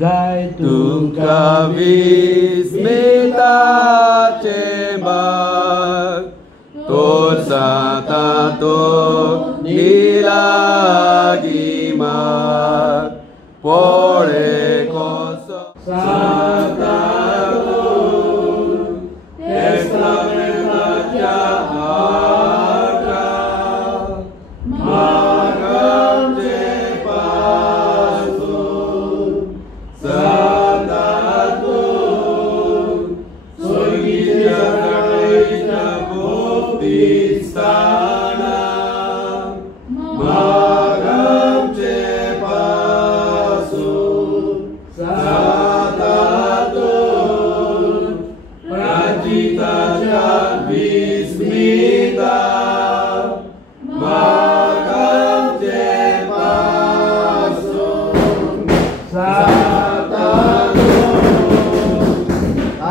जाय तुमका विस्मिताचे माग तो साता तो निलागी माग पोळे कोसो साता तो तेस्तामेंटाच्या हाका मागामचे पासून साता तो स्वर्गीच्या कडेच्या भोवतीस्ताना मागामचे पासून साता तो प्राचिताच्या विस्मिता मागामचे पासून साता तो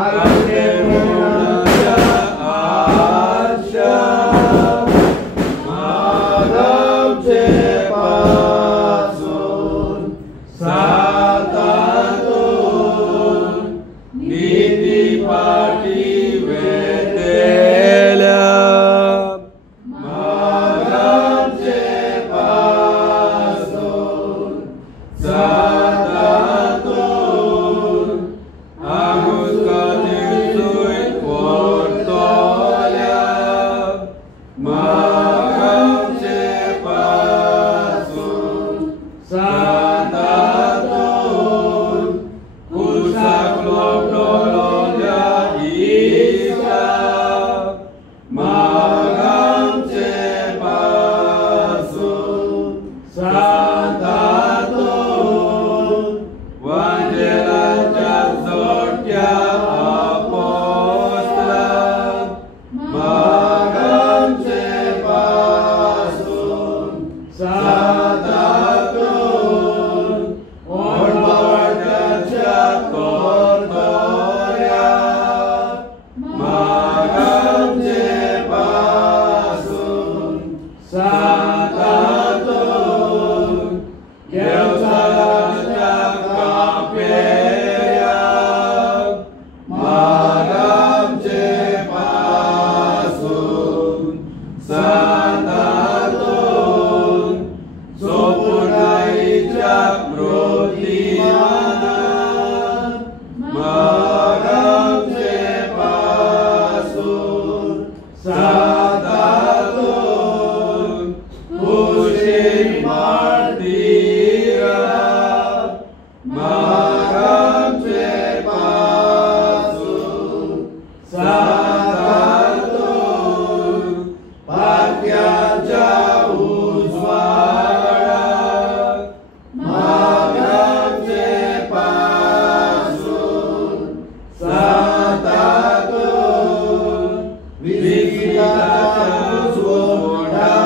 आगे मोनाच्या आशा मागामचे पासून साता तो नीती पाटी वेतेल्या मागामचे पासून साता तो आगुस्कादिसूय पोर्तोल्या मागामचे पासून साता तो कुसाक लोटोल्या इशा मागामचे पासून साता तो वांजेलाच्या जोडक्या अपोस्तला मागामचे पासून साता तो ओडबावड्याच्या तोरतोऱ्या मागामचे पासून साता तो येवसाच्या कापेऱ्या मागामचे पासून साता तो सोपुनाईच्या प्रतिमाना मागामचे पासून साता तो कुशीन मार्तिरा मागामचे पासून साता तो पाक्याच्या उजवाडाक मागामचे पासून साता तो विस्मिताच्या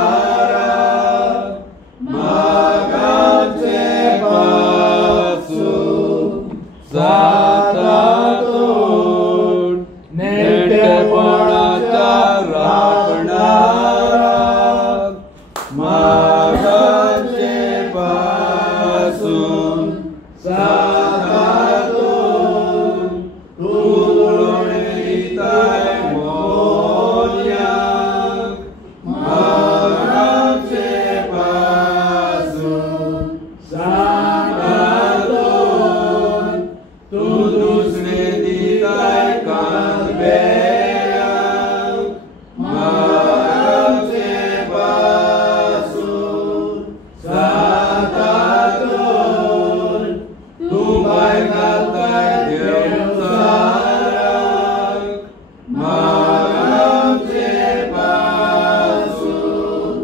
जोडाराक मागामचे पासून साता तो नेटेपणाच्या राखणाराक मागामचे पासून साता तो तुळणिताय मोन्याक मागामचे पासून साता तो तू दुसरे दिताय कांबेऱ्याक मागामचे पासून साता तो तू बायकाताय देवचाराक मागामचे पासून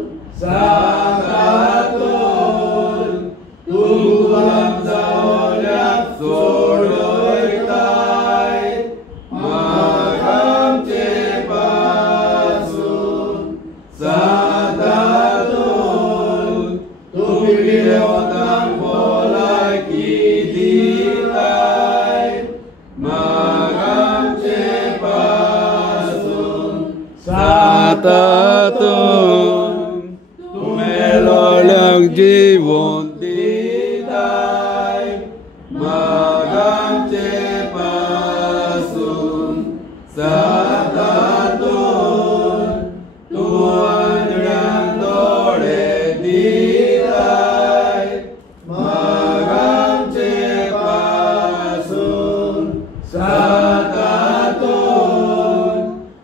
साता तो तू गुलाम जावल्याक सोडयताय मागामचे पासून साता तो तुम्ही विरोधान भलायकी दिताय मागामचे पासून साता तो तुमेलोल्याक जीवन दिताय पासून सतातून तूं आंधळ्यांक दोळे दिताय मागांचे पासून सतातून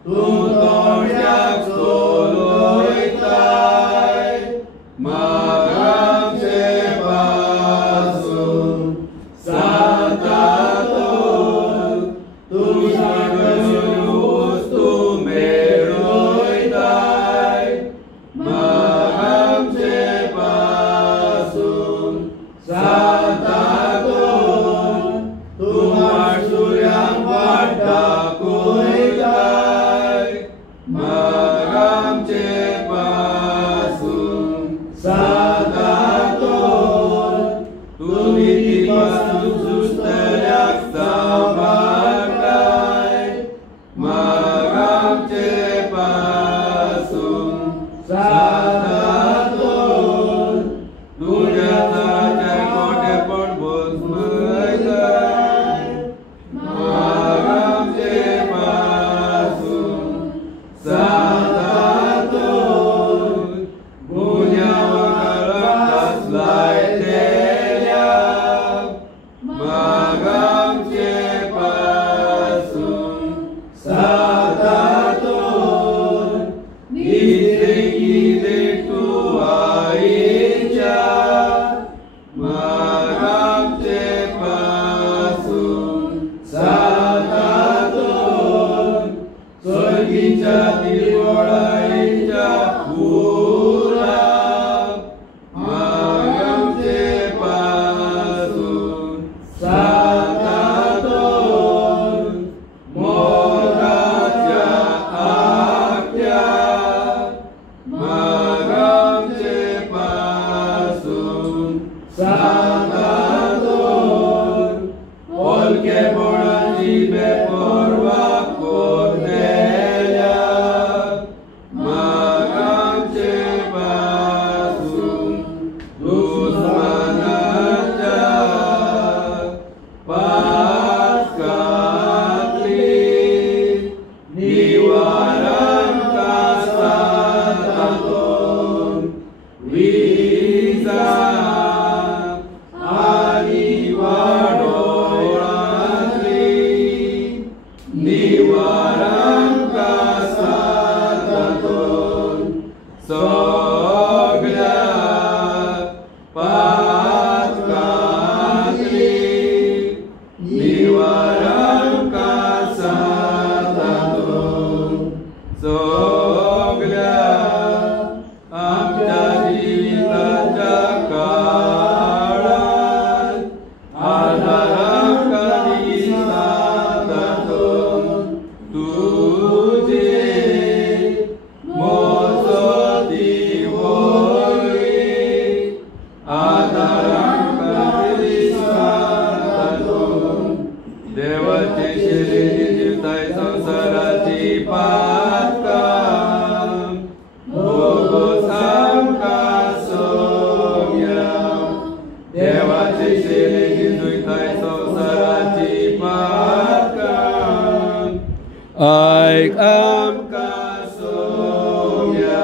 तूं तोंड्याक चोलयताय मागांचे पासून सतातून तूं सगळ्यो वस्तू मेळयताय मागांचे पासून सतातून तूं माटसुऱ्यांक वाडटा कोयताय मागांचे पासून सतातून तूं नीतीपासून सुस्तऱ्याक सांबाळटाय मागांचे पासून सतातून तूं देवाचें मोठेपण भोसमयताय मागांचे पासून सतातून गुन्या वांगडा लायलेल्या मागांचे पासून सतातून निसर्गी तूं आईच्या मागांचे पासून सतातून सर्गीच्या दिवळाईच्या फुलां मागांचे पासून सतातून मोगाच्या आख्या मागांचे पासून सतातून पोलकेपणाची बेपर्वा कोरलेल्या मागांचे पासून दुस्मानाच्या पासकातली निवारांका सतातून विजा आनी वाडोळांतली निवारांका सतातून सगळ्या पातकांतली निवारांका सतातून सगळ्या आमच्या जिविताच्या काळांत आदारांका दिसतातून तुझे मोजती व्हडली आदारांका दिसतातून देवाचे शिरेरी जिवताय संसाराची पातकां भोगोसांका सोम्या देवाचे शिरेरी जिवताय संसाराची पातकां आयक आमकां सोम्या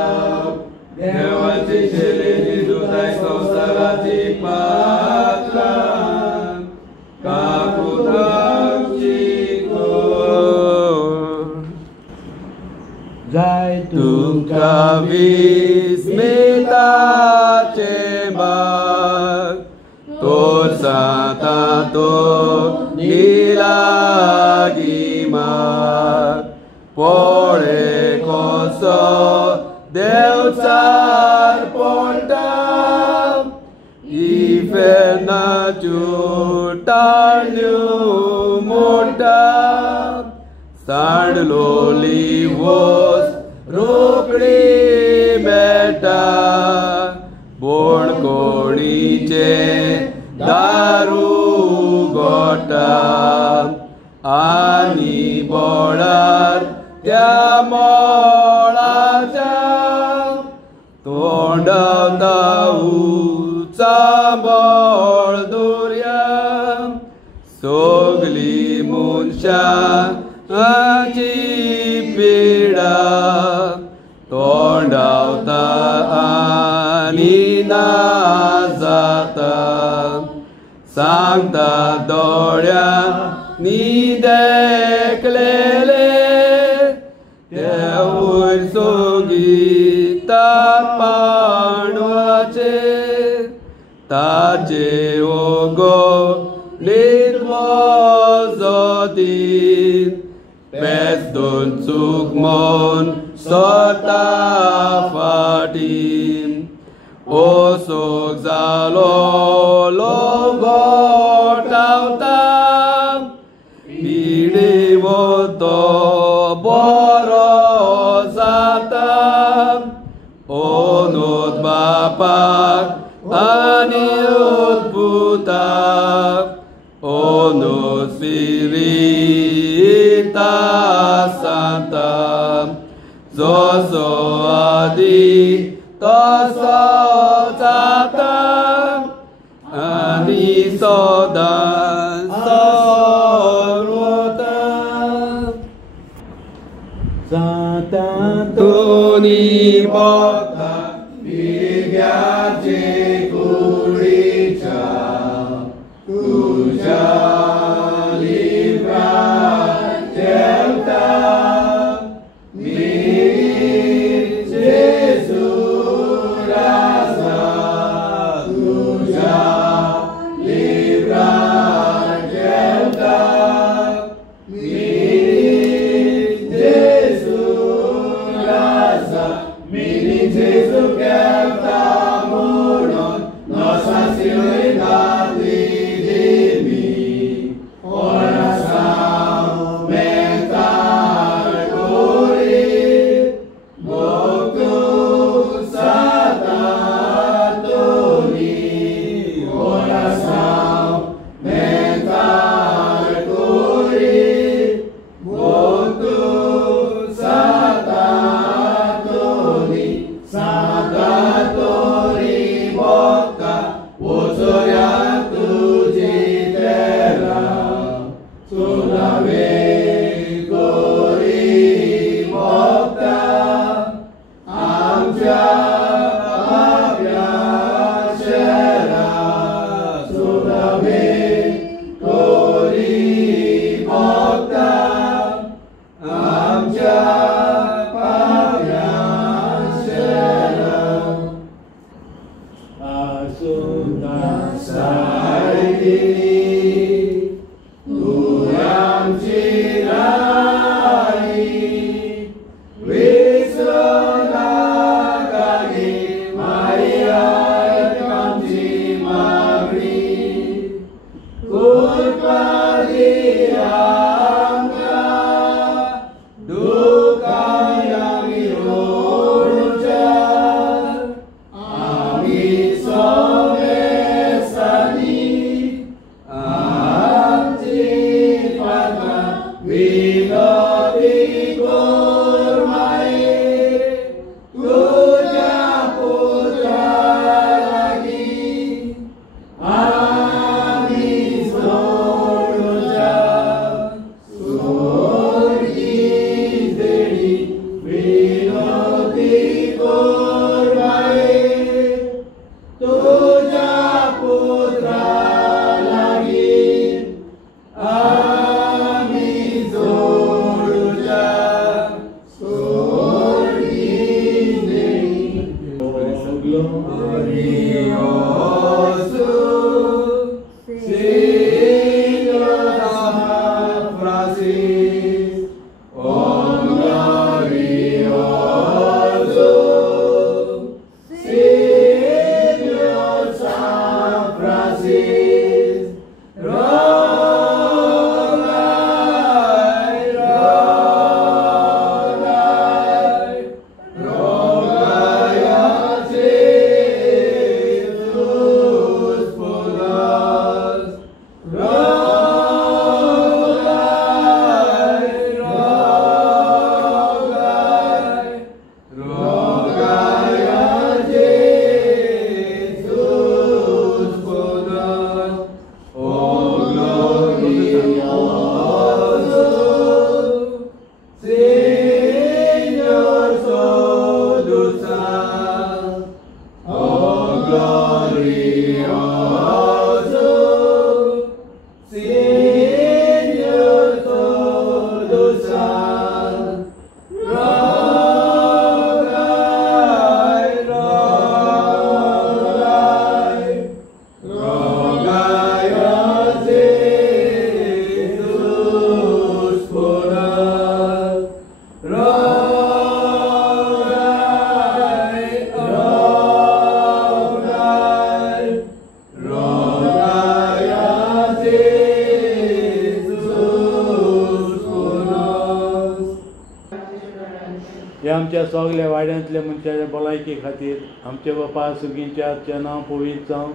देवाचे शिरेरी जिवताय संसाराची पातकां काकुतांची जाय तुमका विस्मिताचे बाग तोर सातातो निलागी माग पोळे कसो देवचार पोटा इफेनाच्यो टाळ्यो मोटा सांडलोली वोस रोकडी मेटा बोणकोडीचे दारू गोटा आनी बोळार त्या मोळाच्या तोंडावता उचा बोळ दोर्या सोगली मनशाची पिडा तोंडावता आनी ना जाता सांगता दोळ्यांनी देखलेले ते वयर सोगितात पाणवाचेर ताचे ओगो निर्मोजोतीन पेज दोन चूक मन सोता फाटीन ओसोक जालो लोगोटावता पिडीवो तो बरो जाता ओनोद बापाक आनी उद्भुताक ओनोद स्पिरिता सांता जसो आदी तसो जाता आनी सदां सर्वता जाता दोनी बोता पिड्याचे कुडीच्या तुझ्या लिव्हार जेवता जेजू राजा तुझ्या लिव्हार जेवता जेजू राजा मिनी जेजू केवता म्हणून नोसा सिलोय घातली देवी Señor todo santo, rogai, rogai, rogai a Jesus por nós. Rogai, rogai, rogai a Jesus por nós. हे आमच्या सगल्या वाड्यांतल्या मनशाच्या भलायके खातीर आमचे बापा सुगींच्या आजच्या नांव पवित्र जावं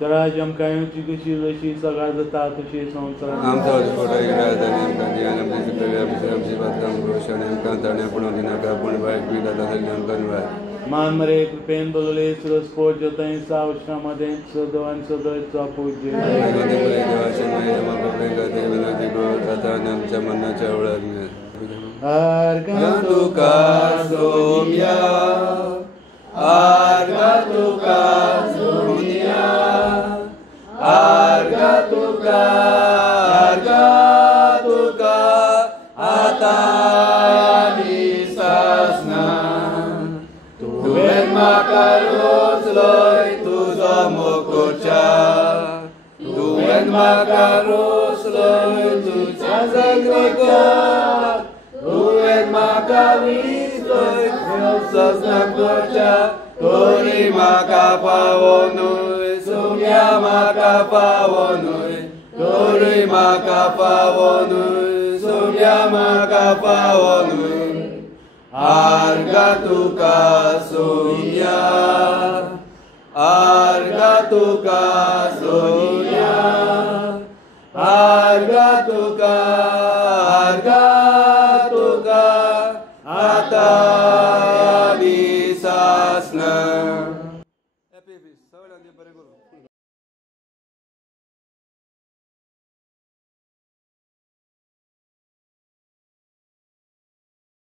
तराज आमकां येवची कशी जशी सकाळ जाता तशी संवसारांत आमचा फोटो राजधानी आमकां ज्ञान आमची सुटली आमची बातकाम रोशन आमकां ताणें पुणो दिनाका पूण बायक बी दादा आमकां निवार मान मरे कृपेन बदले सुरस पोट जोताय सावश्रामध्ये सदो आनी सदोचा पूज्य आमच्या मनाच्या ओळख Argatuka somia, argatuka somia, argatuka, argatuka, atani sasna. Tu en makaros loy tu zomokocha, tu en makaros loy tu chazagrocha. Uen makavistoy, sasnakocha, tori makapavonui, sumya makapavonui, tori makapavonui, sumya makapavonui. Argatuka sumya, argatuka sumya, argatuka, argatuka, atani sasna.